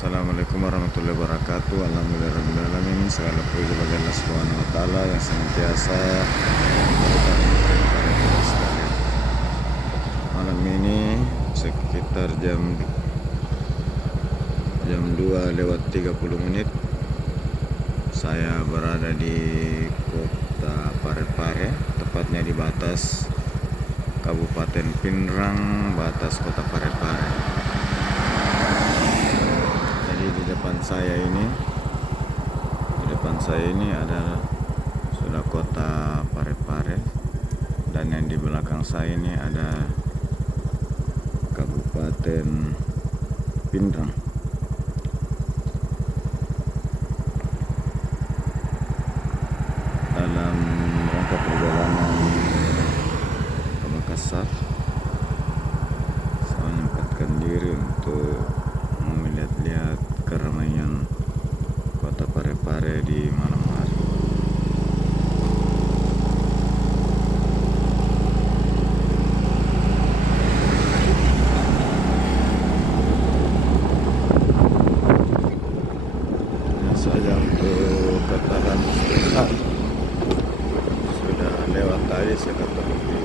Assalamualaikum warahmatullahi wabarakatuh. Alhamdulillahirrahmanirrahim. Segala puji bagi Allah Subhanahu wa taala yang senantiasa memberikan kepada kita sekalian. Malam ini sekitar jam 2 lewat 30 menit saya berada di kota Parepare, tepatnya di batas Kabupaten Pinrang, batas kota Parepare. Di depan saya ini adalah sudah kota Parepare, dan yang di belakang saya ini ada Kabupaten Pinrang. Dalam rangka perjalanan ke Makassar, saya menyempatkan diri untuk melihat-lihat keramaian kota Parepare di malam hari. Hanya saja untuk ketaran sudah lewat tadi saya ketemu.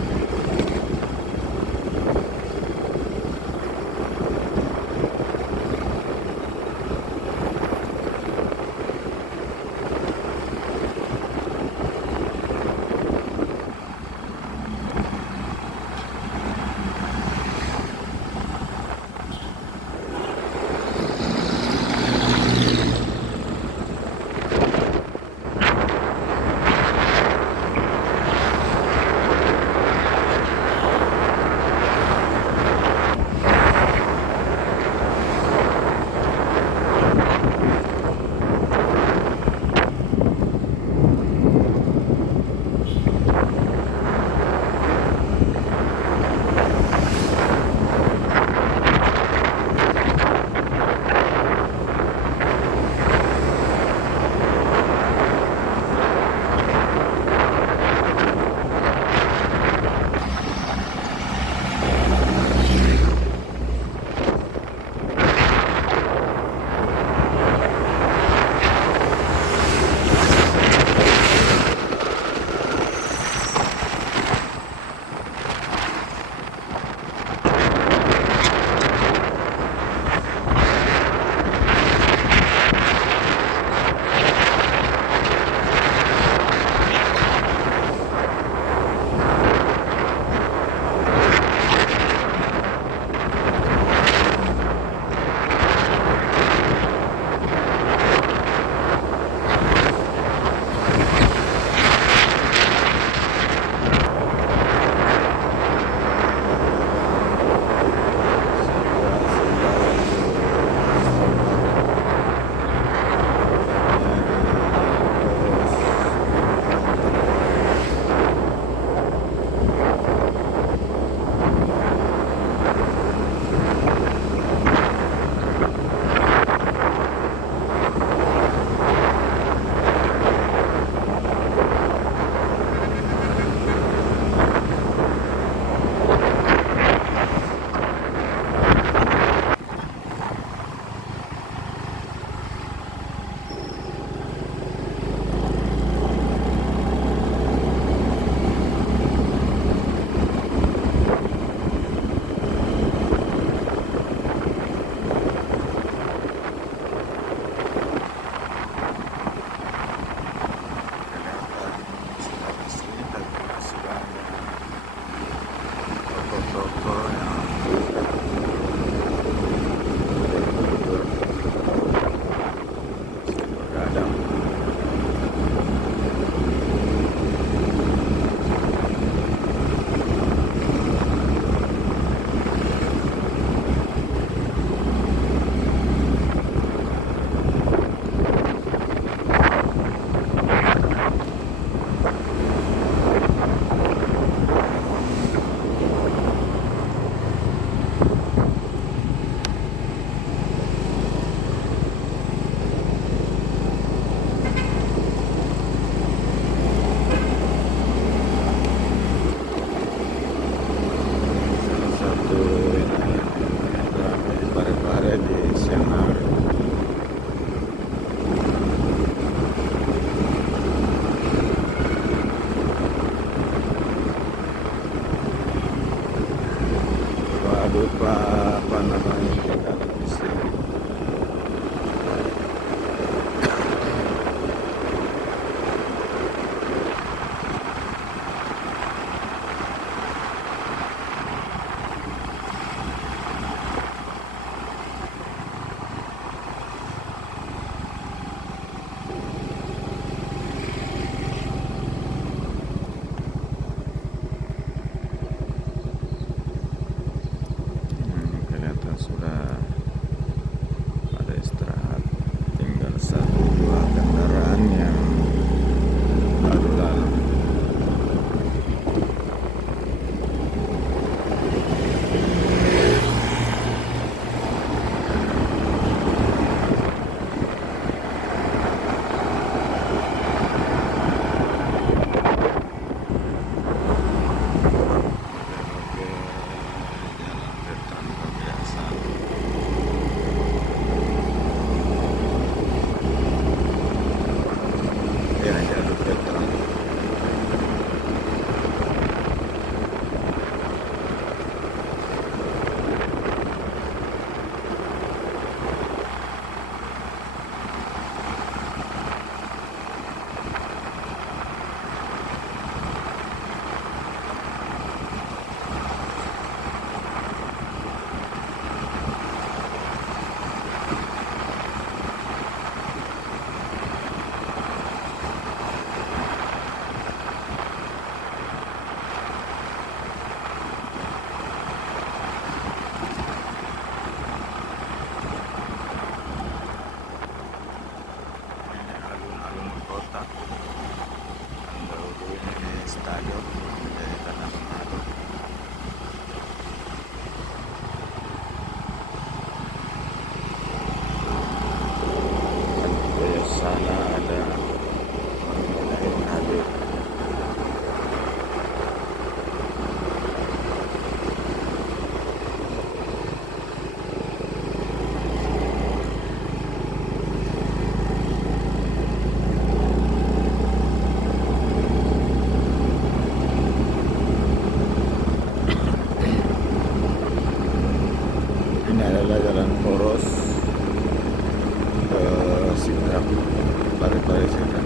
sana ada yang hadir. Ini adalah jalan poros ke Sidrap, Parepare Sidrap.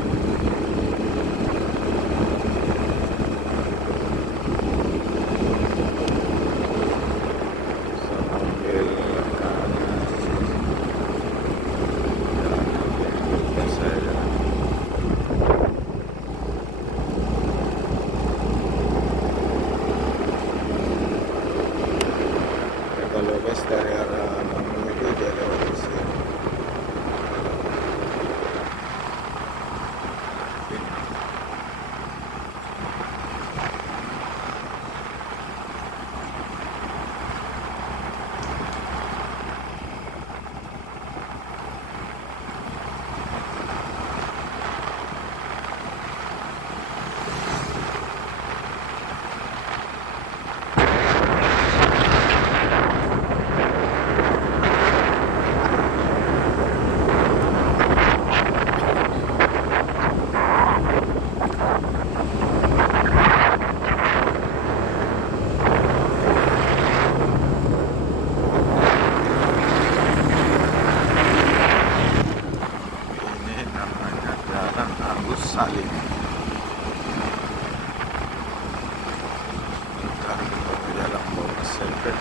Sambil kanan, jalan saya. Kalau bus dari arah Lampung itu dia lewat di sini. Ini namanya Jalan Agus Salim. Ntar kita ke Jalan Bawah Sempit.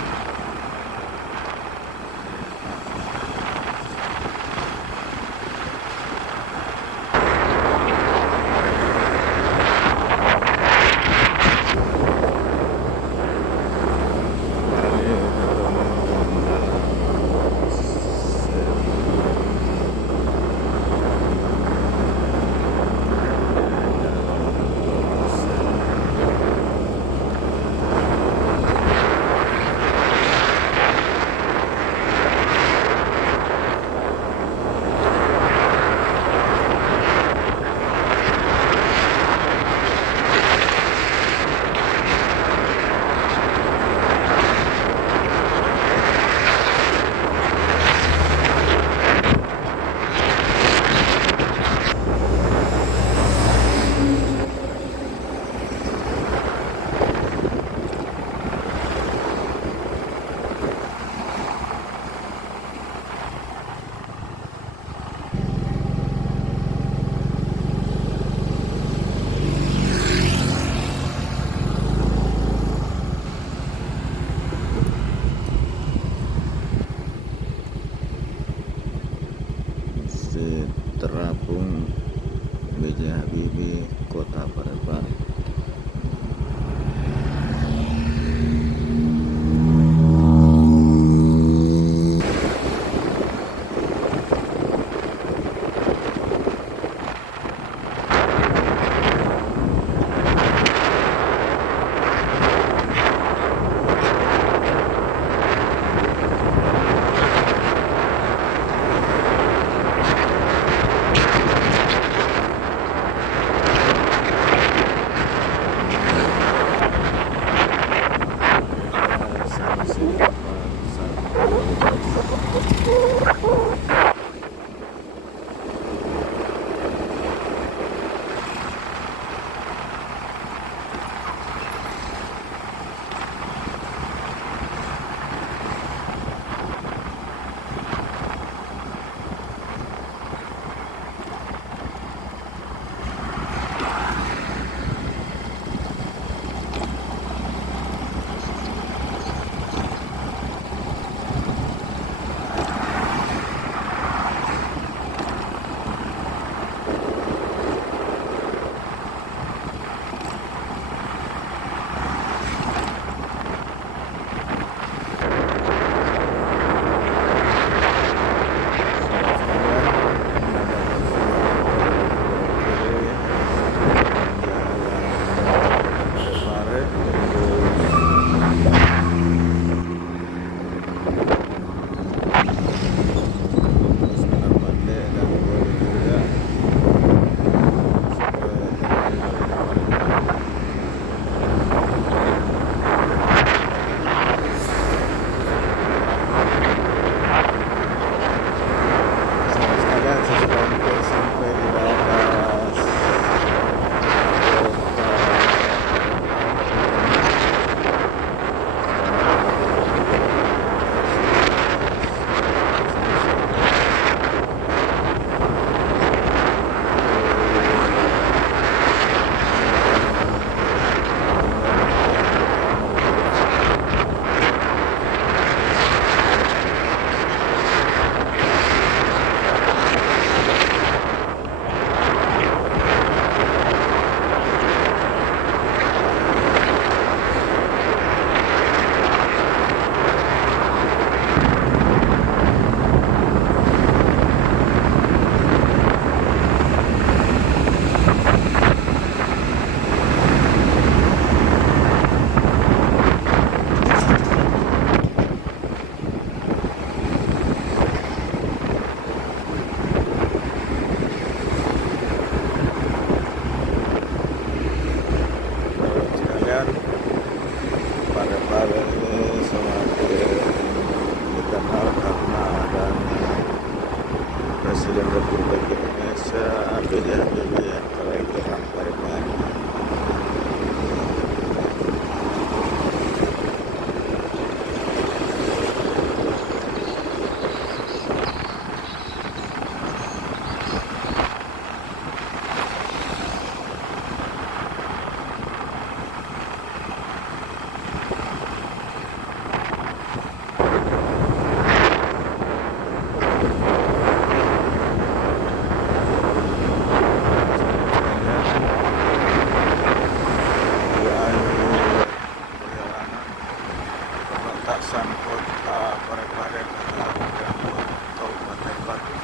Kembali ketemu Jalan Bawah Terapung B.J. Habibie, Kota Parepare. Presiden Republik Indonesia B.J. Habibie yang telah Parepare. Perbatasan kota Parepare dengan Kabupaten Batu.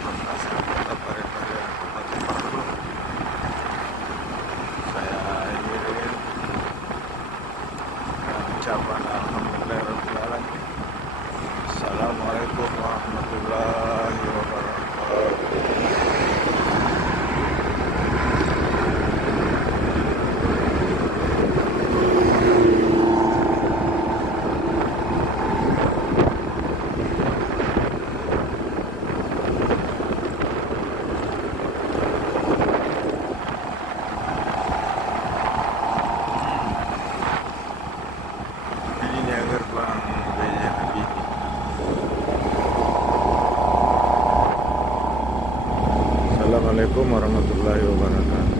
Perbatasan kota Parepare dan Kabupaten Batu. Saya ingin ucapan alhamdulillahirobbilalamin. Assalamualaikum warahmatullahi wabarakatuh. Gerbang B.J. Habibie. Assalamualaikum warahmatullahi wabarakatuh.